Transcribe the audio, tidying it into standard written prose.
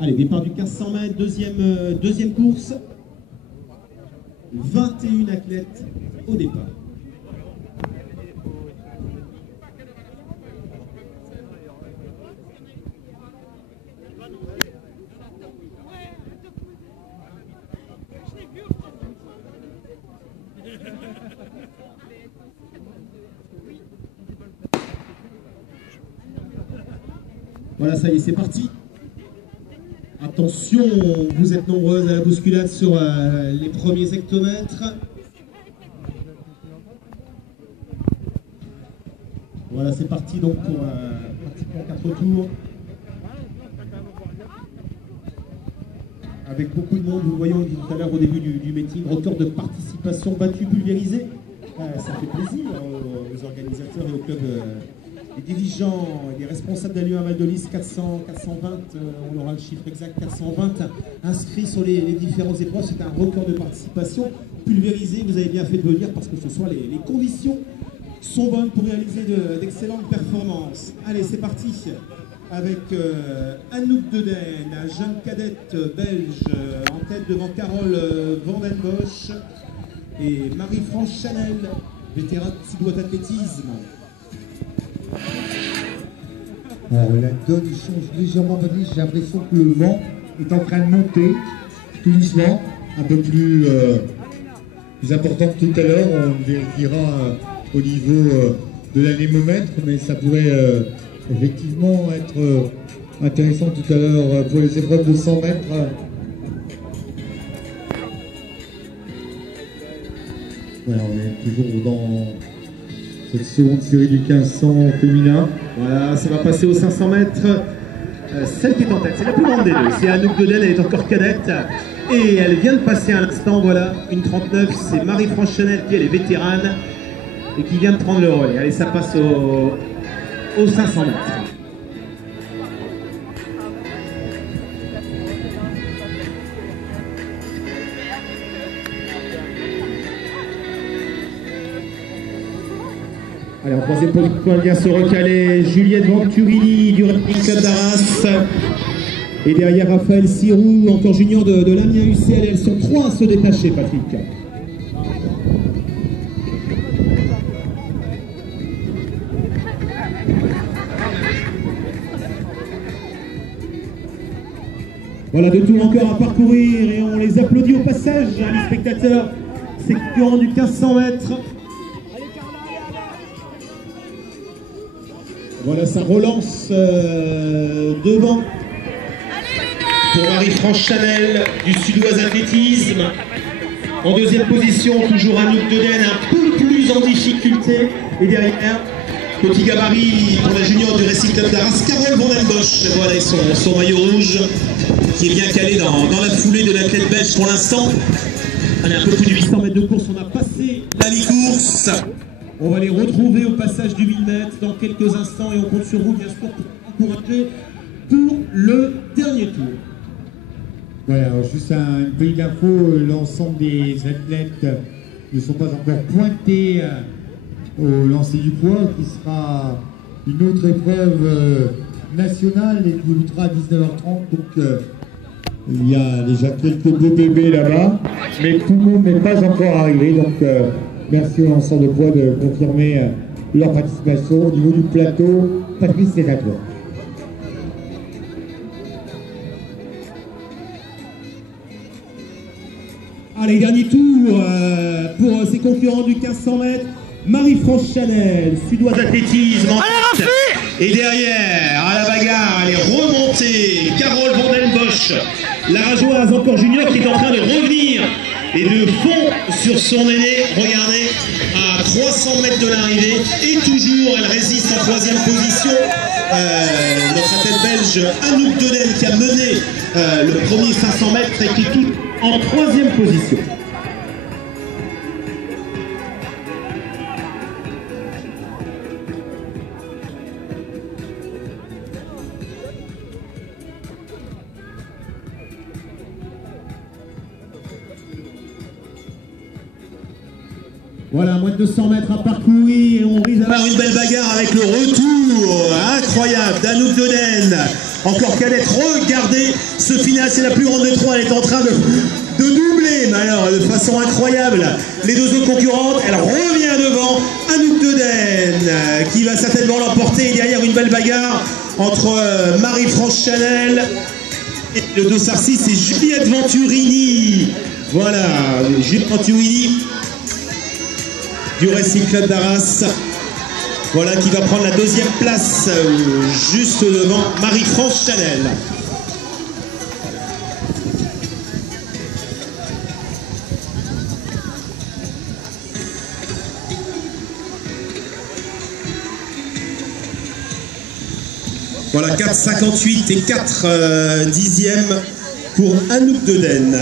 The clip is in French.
Allez, départ du 1500 mètres, deuxième course. 21 athlètes au départ. Voilà, ça y est, c'est parti. Attention, vous êtes nombreuses à la bousculade sur les premiers hectomètres. Voilà, c'est parti donc pour pratiquement 4 tours. Avec beaucoup de monde, vous le voyez, on dit tout à l'heure au début du meeting, record de participation battu, pulvérisé. Ça fait plaisir aux organisateurs et au club. Les dirigeants et les responsables d'Allium à Val de Lys, 420, on aura le chiffre exact, 420 inscrits sur les différentes épreuves. C'est un record de participation pulvérisé. Vous avez bien fait de venir parce que ce soir, les conditions sont bonnes pour réaliser d'excellentes performances. Allez, c'est parti avec Anouk Deden, jeune cadette belge, en tête devant Carole Vandenbosch et Marie-France Chanel, vétéran de suédois d'athlétisme. Alors, la donne change légèrement, j'ai l'impression que le vent est en train de monter tout doucement, un peu plus important que tout à l'heure. On vérifiera au niveau de l'anémomètre, mais ça pourrait effectivement être intéressant tout à l'heure pour les épreuves de 100 mètres. Voilà, on est toujours dans cette seconde série du 1500 féminin. Voilà, ça va passer aux 500 mètres. Celle qui est en tête, c'est la plus grande des deux. C'est Anouk Deden, elle est encore cadette. Et elle vient de passer à l'instant, voilà, une 39. C'est Marie-France Chanel qui elle est vétérane et qui vient de prendre le relais. Allez, ça passe aux 500 mètres. Allez, en troisième position, vient se recaler Juliette Venturini du Racing Club d'Arras. Et derrière Raphaël Sirou, encore junior de l'Amiens UCL. Elles sont 3 à se détacher, Patrick. Voilà, 2 tours encore à parcourir et on les applaudit au passage, les spectateurs. C'est courant du 1500 mètres. Voilà, ça relance devant pour Marie-France Chanel du Suédois Athlétisme. En deuxième position, toujours Anouk Deden, un peu plus en difficulté. Et derrière, petit gabarit pour la junior du Racing Club d'Arras, Carole Vandenbosch. Voilà, son maillot rouge qui est bien calé dans la foulée de l'athlète belge pour l'instant. Allez, un peu plus de 800 mètres de course, on a passé la mi-course. On va les retrouver au passage du 1000 mètres dans quelques instants et on compte sur vous bien sûr pour encourager pour le dernier tour. Voilà, alors juste une petite info, l'ensemble des athlètes ne sont pas encore pointés au lancer du poids, qui sera une autre épreuve nationale et qui débutera à 19h30. Donc il y a déjà quelques beaux bébés là-bas, mais tout le monde n'est pas encore arrivé. Donc merci aux lanceurs de poids de confirmer leur participation. Au niveau du plateau, Patrice est à toi. Allez, dernier tour pour ses concurrents du 1500 mètres. Marie-France Chanel, Suédoise Athlétisme en tête. Et derrière, à la bagarre, elle est remontée. Carole Vandenbosch, la rageoise encore junior qui est en train de revenir et de fond sur son aîné. Regardez, à 300 mètres de l'arrivée. Et toujours, elle résiste en troisième position. Notre athlète belge Anouk Deden qui a mené le premier 500 mètres et qui est tout en troisième position. Voilà, moins de 200 mètres à parcourir et on risque prépare une belle bagarre avec le retour incroyable d'Anouk Deden. Encore cadette, regardez ce final, c'est la plus grande de trois, elle est en train de doubler, mais alors de façon incroyable. Les deux autres concurrentes, elle revient devant Anouk Deden qui va certainement l'emporter. Et derrière une belle bagarre entre Marie-France Chanel et le dossard 6, c'est Juliette Venturini. Voilà, Juliette Venturini du Racing Club d'Arras. Voilà qui va prendre la deuxième place juste devant Marie-France Chanel. Voilà, 4,58 et 4 dixièmes pour Anouk Deden.